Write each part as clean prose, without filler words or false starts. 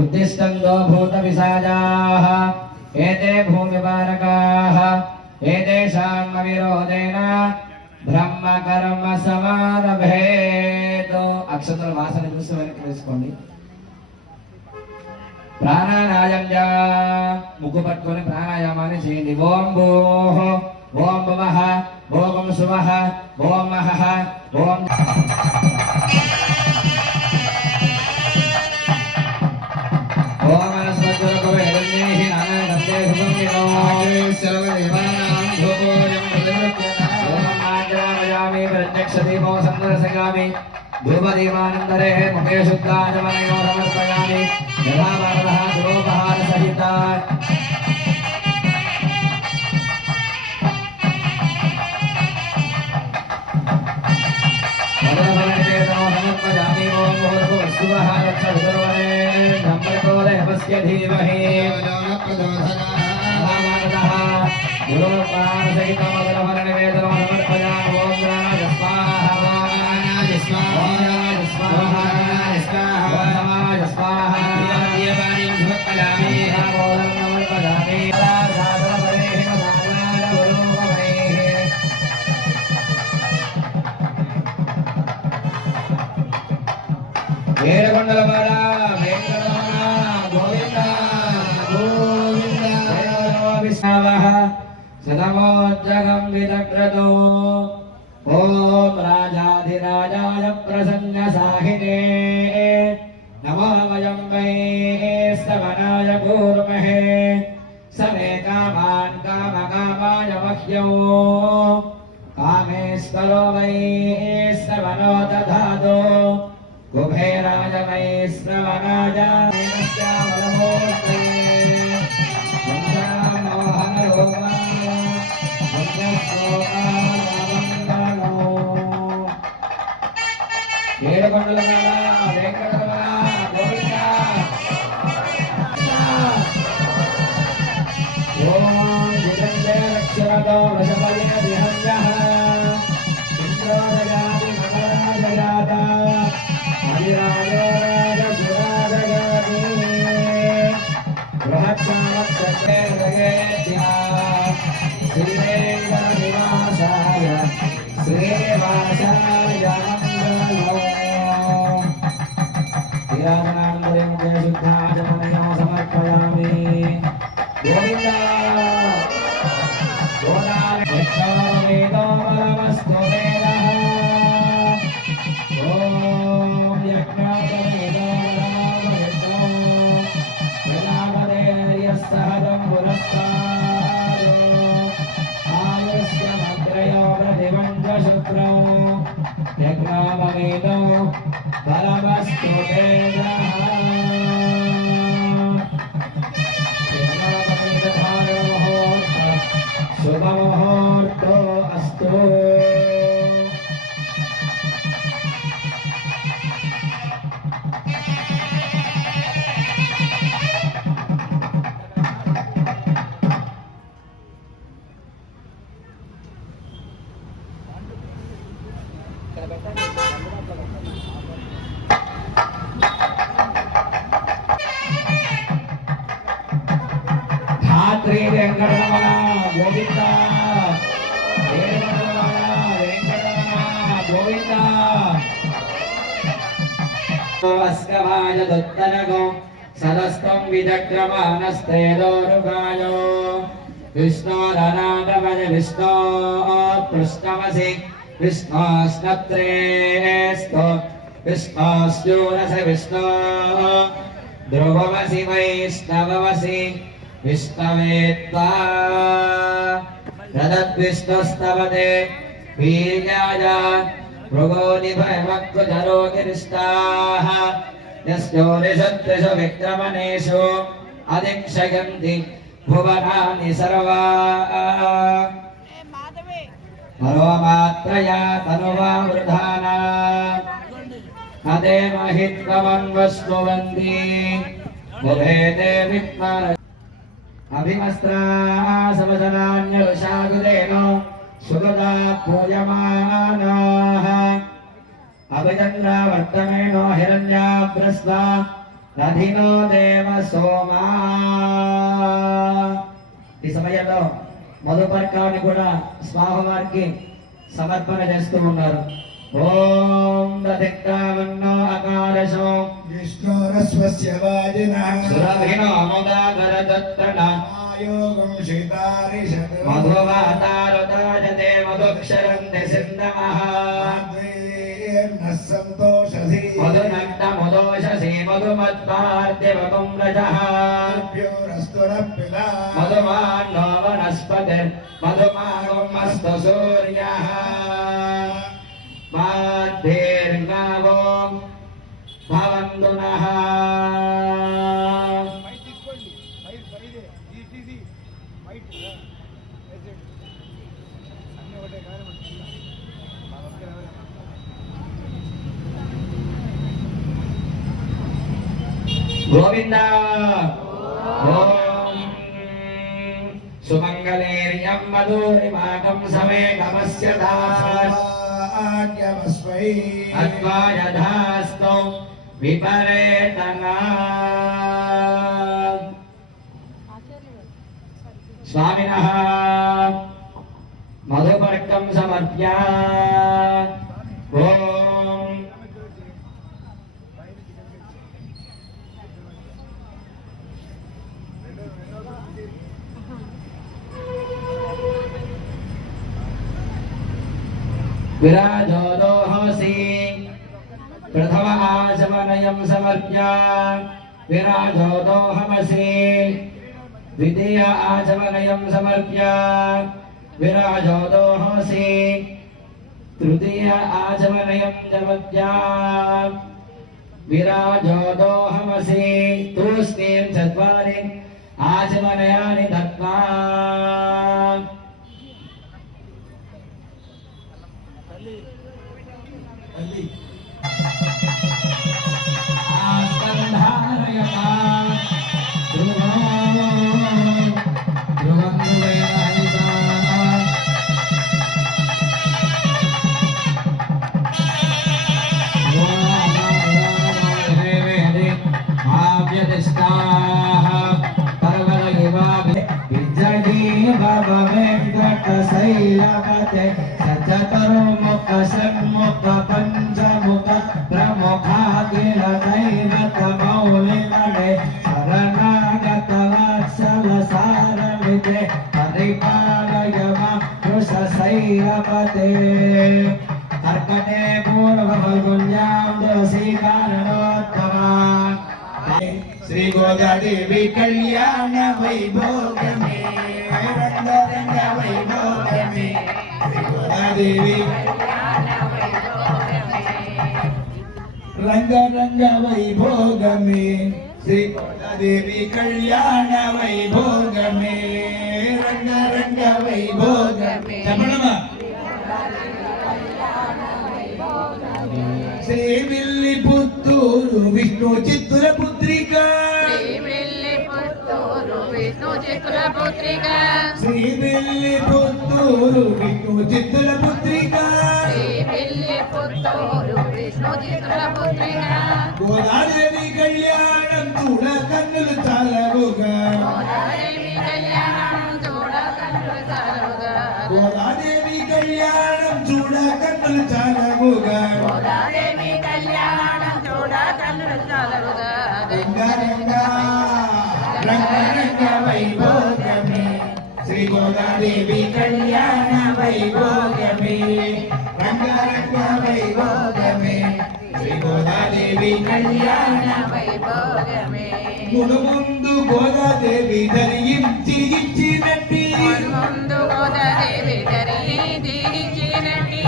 उद्दिष्टन्तो भूतपिशाचाः एते भूमिपालकाः एतेषाम् अविरोधेन ब्रह्मकर्म समारभेत् अक्षतल वासన చూసి వెనక్కి వేసుకోండి ప్రాణాయామం ముగ్గు పట్టుకొని ప్రాణాయామాన్ని చేయండి ఓం భూః ఓం భువః ఓం శువః ఓం మహః ఓం ఓం అస్మద్గురు వేదనేహి నానాదంతే సుగంధినో సర్వదేవానాం ధూపోయం ప్రతివృత్యనా ఓం ఆగ్రామయామి ప్రత్యక్షదీపో సందర్శయామి ధూపదీపానందరే ముఖే శుద్ధాచమనయో సమర్పయామి యథా భారతః శుభోపహార సహితా समर्पयामि ओम भूर्भुवस्सुवः तत्सवितुर्वरेण्यं भर्गो देवस्य धीमहि प्रचोदयात् गुरुर्प्राणसहितमगरवर्णनिवेदनं समर्पयामि ओम प्राणाय स्वाहा प्राणाय स्वाहा प्राणाय स्वाहा समाय स्वाहा दीपानिं समर्पयामि ओम समर्पयामि ఏడుకొండలవాడ వెంకటరమణ గోవింద గోవింద విష్ణవః సదమోజ్జగం విదగ్రతో ఓం రాజాధిరాజాయ ప్రసన్నసాహినే నమో వయం వై శ్రవణాయ కూర్మహే సమే కామాన్ కామకామాయ మహ్యో కామేశ్వరో వై శ్రవణో దధాతో कुबेराज वै श्रवणाज समर्पयामि गोविंद शुभमुहूर्तो अस्तु धात्री वेंकटरमण गोविंद गोविंद अस्कवाय दत्तनगो सदस्तं विचक्रमानस्ते दोरुगायो विष्णोरनागमज विष्णो पृष्ठमसि विष्णोस्नत्रेस्तो विष्णोस्यूरस विष्णो ध्रुवमसि वैष्णवमसि विष्णवेत्वा रदद्विष्णुस्तवते वीर्याय मृगोनिभयमक्कुजरोगिरिष्टाः यस्योरिषत्रिषु विक्रमणेषु अधिक्षयन्ति भुवनानि सर्वा परोमात्रया तनुवा वृधाना अदे महित्वमन्वस्नुवन्ति बुभेते विद्मन अभिमस्त्रासवदनान्यवशागुदेनो सुगदा पूयमानाः अभिचन्द्रावर्तमेनो हिरण्याभ्रस्वा రథినో దేవ సోమా. ఈ సమయంలో మధుపర్కాన్ని కూడా స్వామివారికి సమర్పణ చేస్తూ ఉన్నారు. ఓం దధిక్తావన్నో అకారశో విష్ణోరస్వస్య వాజినః సురభినో ముదాకర దత్తన యోగం శితారిషత్ మధువాతారుతాజతే మధుక్షరంతి సింధమః సంతోషసి మధునక్త మధోషసి మధుమత్పార్థివకం రజః మధుమాన్నో వనస్పతిర్ మధుమాగమస్తు సూర్యః మాధ్యేర్గావో భవంతు నః. గోవింద. ఓం సుమంగళేర్యం మధురిమాకం సమే నమస్యతాస్ అద్వాయధాస్తౌ విపరేతనా. స్వామినః మధుపర్కం సమర్ప్య ఓం విరాజోదోహసి ప్రథమ ఆచమనయం సమర్ప్య విరాజోదోహమసి ద్వితీయ ఆచమనయం సమర్ప్య విరాజోదోహసి తృతీయ ఆచమనయం సమర్ప్య విరాజోదోహమసి తూష్ణీం చత్వారి ఆచమనయాని దత్వా. శైలవతే సచతుర్ముఖ షణ్ముఖ పంచముఖ ప్రముఖాఖిల దైవత మౌలిమణే శరణాగత వత్సల సారమితే పరిపాలయ మాృష శైలవతే. కర్కటే పూర్వ ఫల్గుణ్యాం దోషీ కారణోద్భవా. శ్రీ గోదాదేవి కళ్యాణ వైభోగమే రంగరంగ వైభోగమే శ్రీ గోదాదేవి రంగరంగ వైభోగమే శ్రీ గోదాదేవి కళ్యాణ వైభోగమే రంగరంగ వైభోగమే. చెప్పడమా శ్రీ విల్లి పుత్తూరు విష్ణు చిత్తుల పుత్రిక విష్ణు చిత్తుల పుత్రిక శ్రీ విల్లి పుత్తూరు విష్ణు చిత్తుల పుత్రిక శ్రీ పుత్తూరు విష్ణు చిత్తుల పుత్రిక గోదాదేవి కళ్యాణం చూడ కన్నులు చాలవుగా గోదాదేవి కళ్యాణం చూడ కన్నులు చాలవుగా గోదాదేవి కళ్యాణం చూడ కన్నులు చాలవుగా గోదాదేవి కళ్యాణం చూడ కన్నులు చాలవుగా రంగరంగ రంగరంగ వైభోగమే శ్రీ గోదాదేవి కళ్యాణ వైభోగమే రంగరంగ వైభోగమే శ్రీ గోదాదేవి కళ్యాణ వైభోగమే. ముందు గోదాదేవి ధరించి ఇచ్చినట్టి ముందు గోదాదేవి ధరించినట్టి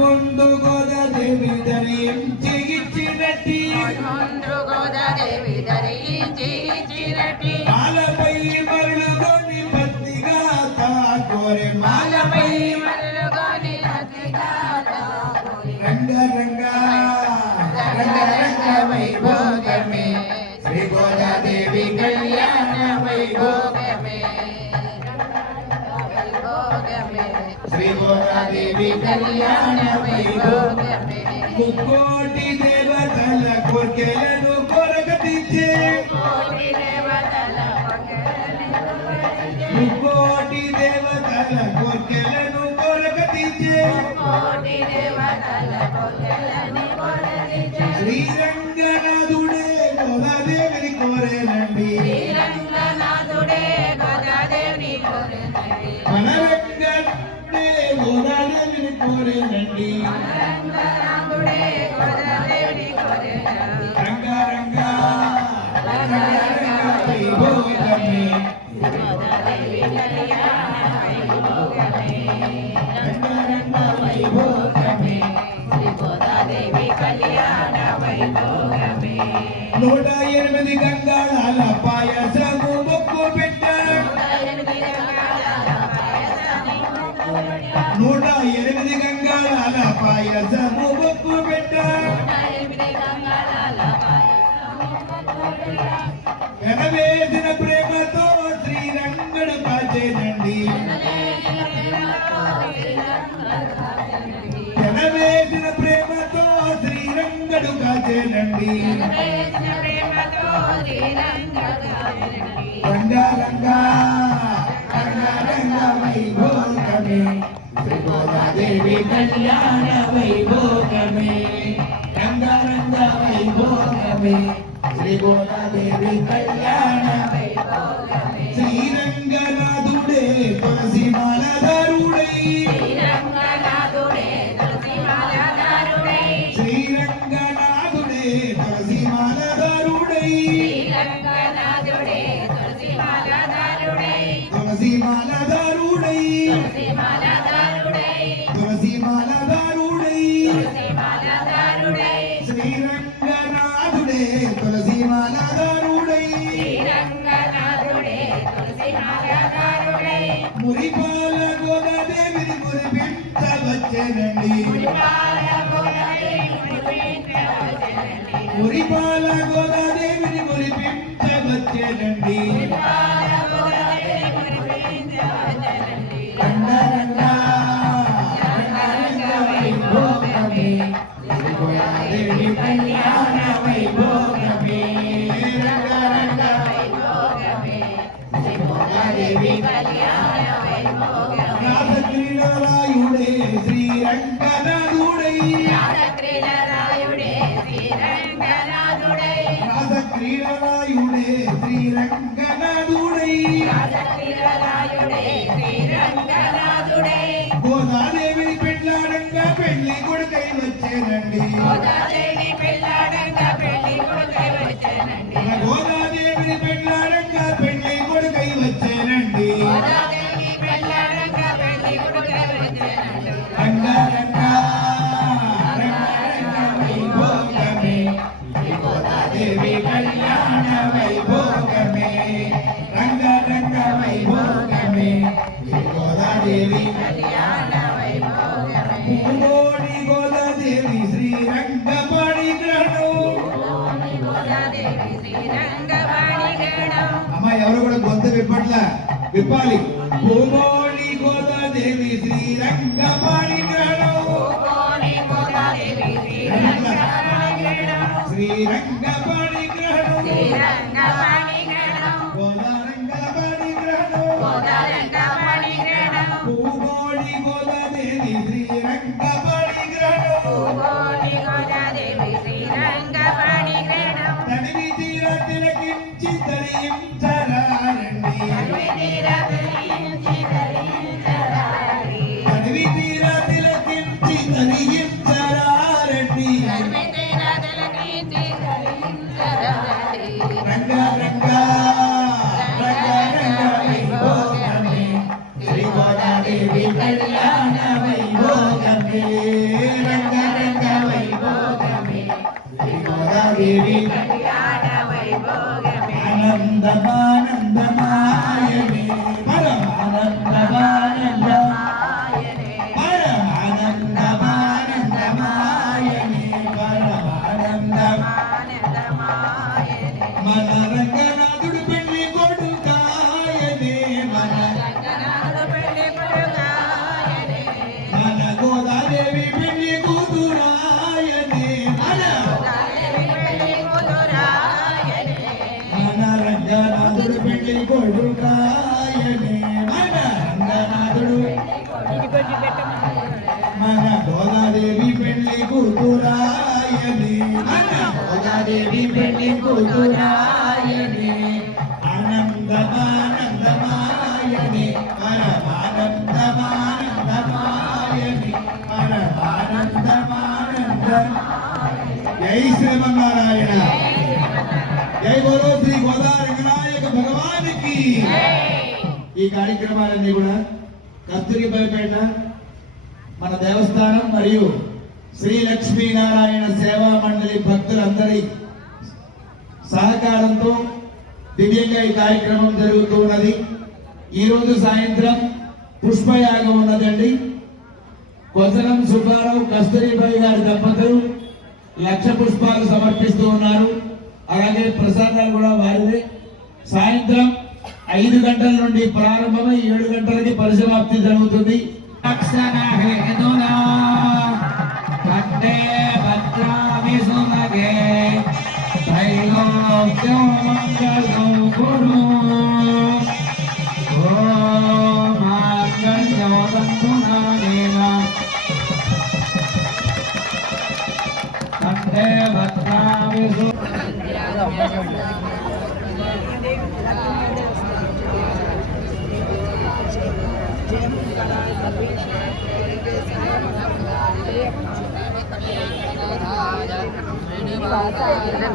ముందు గోదాదేవి ధరించి ఇచ్చినట్టి ముందు గోదాదేవి ధరించినట్టి మాలపై మరులుకొని భక్తిగా తాకోరే మాలపై మరులుకొని అతిగా రంగరంగ రంగరంగ వైభోగమే శ్రీ గోదాదేవి కళ్యాణ వైభోగమే వైభోగమే. శ్రీ గోదాదేవి కళ్యాణ వైభోగమే ముక్కోటి దేవతల కోర్కెలను కొరగతి తీర్చే కోటి దేవతల కొరకలెను ముక్కోటి దేవతల కోర్కెలను కొరక తీర్చే కోటి దేవతల కొరకలని కొరకించే శ్రీరంగనాథుడే గోదాదేవిని కోరేనండి శ్రీరంగనాథుడే గోదాదేవిని కోరెనండి మన రంగనాథుడే గోదాదేవిని కోరేనండి రంగనాథుడే గోదాదేవిని కోరెనండి రంగ రంగ రంగ రంగ వైభోగమే గోదాదేవి కళ్యాణ వైభోగమే రంగ రంగ వైభోగమే శ్రీ గోదాదేవి కళ్యాణ వైభోగమే 108 గంగాళాల పాయసము మొక్కు పెట్ట 108 గంగాళాల పాయసము మొక్కు పెట్ట ఎనవేసిన ప్రేమతో శ్రీరంగడు కాచేనండి ఎనవేసిన ప్రేమతో శ్రీరంగడు కాచేనండి రంగా రంగా రంగా రంగా వైభోగమే శ్రీ గోదాదేవి కళ్యాణ వైభోగమే రంగా రంగా వైభోగమే శ్రీ గోదాదేవి కళ్యాణ శ్రీరంగనాథుడే తులసి మాలధారుడై శ్రీరంగనాథుడే తులసి మాలధారుడై తులసి మాలధారుడై తులసి మాలధారుడై శ్రీరంగనాథుడే తులసి మాలధారుడై మురిపాల గోదాదేవిని మురిపించవచ్చేనండి మురిపాల గోదాదేవిని మురిపించవచ్చేనండి రంగ రంగ రంగ రంగ వైభోగమే శ్రీ గోదాదేవి కళ్యాణ వైభోగమే రంగ రంగ శ్రీ గోదాదేవి రాసక్రీడరాయుడే శ్రీరంగనాథుడై రాసక్రీడరాయుడే శ్రీరంగనాథుడై రాసక్రీడరాయుడే శ్రీరంగనాథుడై గోదాదేవిని పెళ్ళాడంగా పెళ్లి కొడుకై వచ్చేనండి గోదాదేవి పెళ్ళాడంగా పెళ్లి కొడుకై వచ్చేనండి మన గోదాదేవిని పెళ్ళాడంగా పెళ్లి కొడుకై వచ్చేనండి గోదాదేవి పెళ్ళాడంగా పెళ్లి కొడుకై వచ్చేనండి రంగ రంగ రంగ రంగ వైభోగమే శ్రీ గోదాదేవి కళ్యాణ వైభోగమే రంగ రంగ వైభోగమే శ్రీ గోదాదేవి కళ్యాణ వైభోగమే పూగోడి గోదాదేవి శ్రీరంగపాణి గ్రహణం గోదాదేవి శ్రీరంగవాణి గణం అమ్మ ఎవరు కూడా గొంతు విప్పాలి పూగోడి గోదాదేవి శ్రీరంగపాణి గ్రహణం కోని గోదాదేవి శ్రీరంగవాణి గణం శ్రీరంగపాణి గ్రహణం శ్రీరంగవాణి గణం గోదారంగపాణి గ్రహణం గోదారంగవాణి గణం పూగోడి గోదాదేవి శ్రీరంగపాణి గ్రహణం కోని గోదాదేవి శ్రీరంగవాణి గణం తనివి తీర తిలకించి తరించరారండి తనివి తీర తిలకించి తరించరారండి రంగ రంగ రంగ రంగ వైభోగమే శ్రీ గోదాదేవి కళ్యాణ వైభోగమే రంగ రంగ వైభోగమే శ్రీ గోదాదేవి ఆనందమానందమాయనే పరమానందమానందమాయనే మన రంగనాథుడు పెళ్లి కొడుకాయనే మన గోదాదేవి పెళ్లి కూతురాయనే మన రంగనాథుడు పెళ్లి కొడుకాయనే మన రంగనాథుడు మన గోదాదేవి పెళ్లి కూతురాయనే మన గోదాదేవి పెళ్లి కూతురాయనే ఆనందమానందమాయనే పరమానందమానందమాయనే పరమానందమానందం జై శ్రీమన్నారాయణ జై బోలో శ్రీ గోదా రంగనాయక భగవానికి ఈ కార్యక్రమాలన్నీ కూడా కస్తూరిబాయిపేట మన దేవస్థానం మరియు శ్రీ లక్ష్మీనారాయణ సేవా మండలి భక్తులందరి సహకారంతో దివ్యంగా ఈ కార్యక్రమం జరుగుతూ ఉన్నది. ఈ రోజు సాయంత్రం పుష్పయాగం ఉన్నదండి. కొసరం సుబ్బారావు కస్తూరిబాయి గారి దంపతులు 1,00,000 పుష్పాలు సమర్పిస్తూ ఉన్నారు. అలాగే ప్రసాదాలు కూడా వారిదే. సాయంత్రం 5 గంటల నుండి ప్రారంభమై 7 గంటలకి పరిసమాప్తి జరుగుతుంది.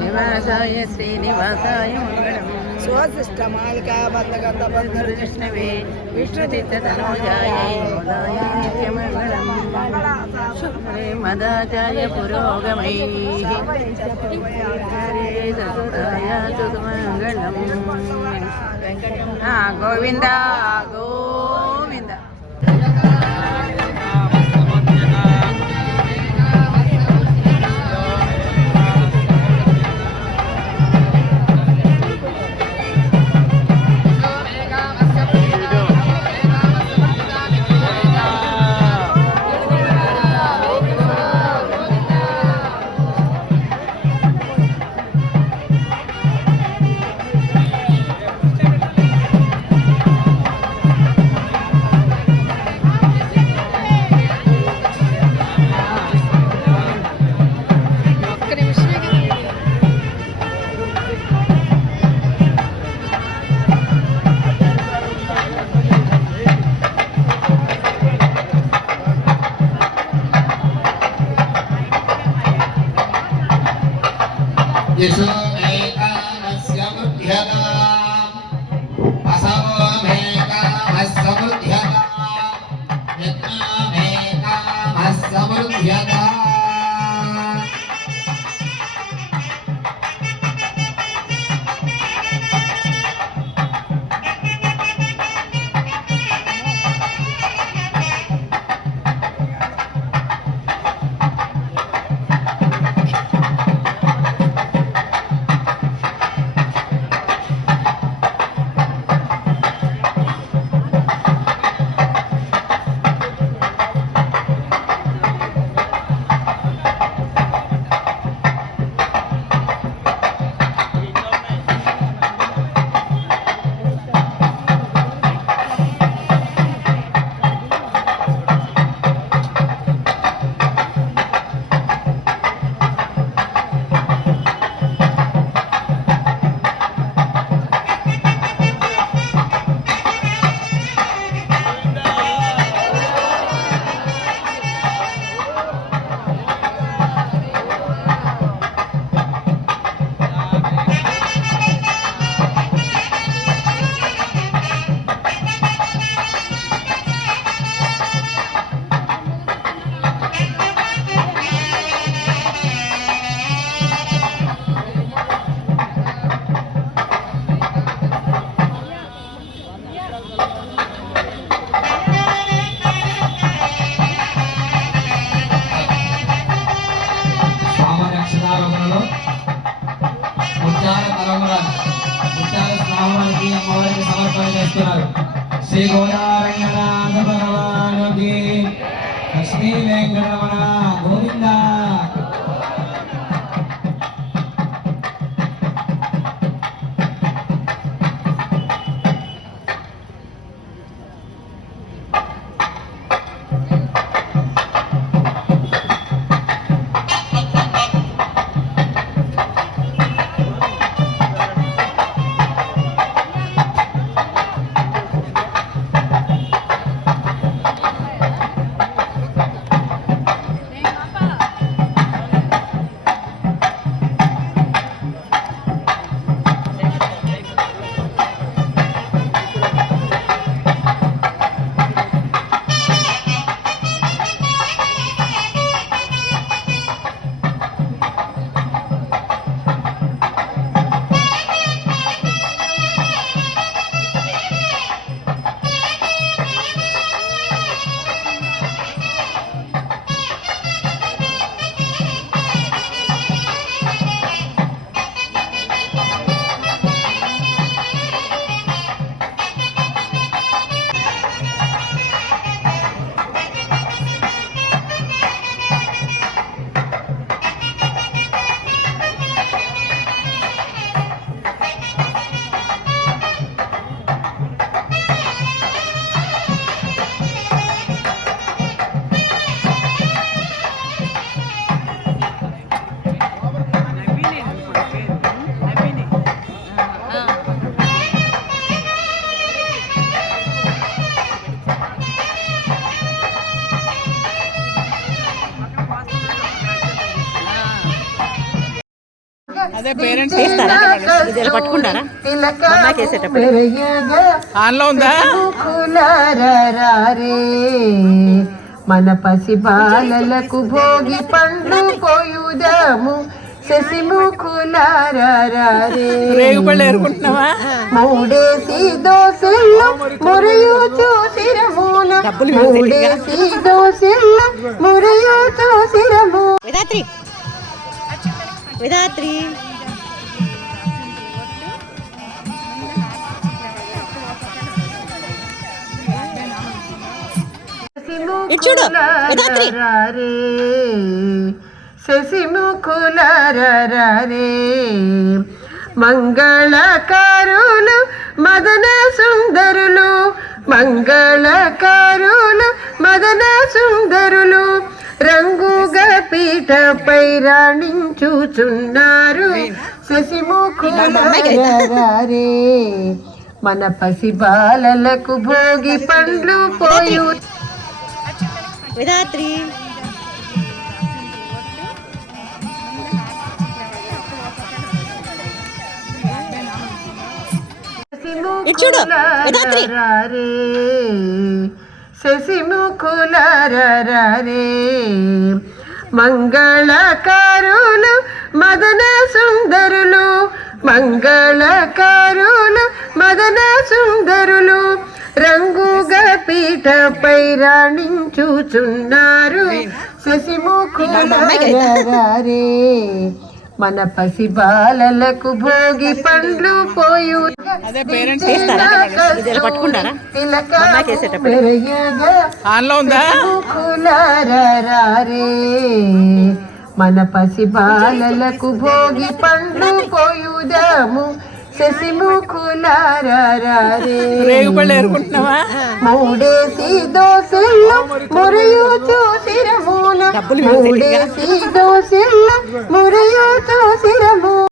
నివాసాయ శ్రీనివాసాయ మంగళం స్వశిష్టమాలికా బంధగత బంధుర్ విష్ణవే విష్ణుచిత్తనోజాయ మోదాయ నిత్యమంగళం మదాచార్య పురోగమై సతుదాయ సుమంగళం గోవింద గోవింద यशो मेकानस्य मुध्यता असवो मेकानस्य मुध्यता यज्ञो मेकानस्य मुध्यता శ్రీ గోదారంగనాథ భగవానుకి లక్ష్మీ వెంకటరమణ గోవింద. అదే పేరెంట్స్ చేస్తారా ఇది ఇలా పట్టుకుంటారా అమ్మాయికి వేసేటప్పుడు ఆన్లో ఉందా మన పసి బాలలకు భోగి పండ్లు పోయుదాము శశిముఖులారే రేగుపళ్ళు ఏరుకుంటున్నావా మూడేసి దోసెల్లో మురయుచు శిరమున మూడేసి దోసెల్లో మురయుచు శిరము వేదాత్రి వేదాత్రి ఇచ్చుడు వేదాత్రి శశిముఖులారే మంగళకారులు మదన సుందరులు మంగళకారులు మదన సుందరులు రంగుగా పీఠపై రాణించుచున్నారు శశిముఖులారే మన పసి బాలలకు భోగి పండ్లు పోయు వేదాత్రి ఇచ్చుడు వేదాత్రి శశిముఖులారే మంగళకారులు మదన సుందరులు మంగళకారులు మదన సుందరులు రంగుగా పీఠపై రాణించుచున్నారు శశిముఖులారే మన పసి బాలలకు భోగి పండ్లు పోయు అదే పేరెంట్స్ చేస్తారా ఇది ఇలా పట్టుకుంటారా అమ్మాయికి వేసేటప్పుడు ఆన్లో ఉందా శశిముఖులారే మన పసి బాలలకు భోగి పండ్లు పోయుదాము శశిముఖులారే రేగుపళ్ళు ఏరుకుంటున్నావా మూడేసి దోసెల్లో మురయుచు శిరమున మూడేసి దోసెల్లో మురయుచు శిరము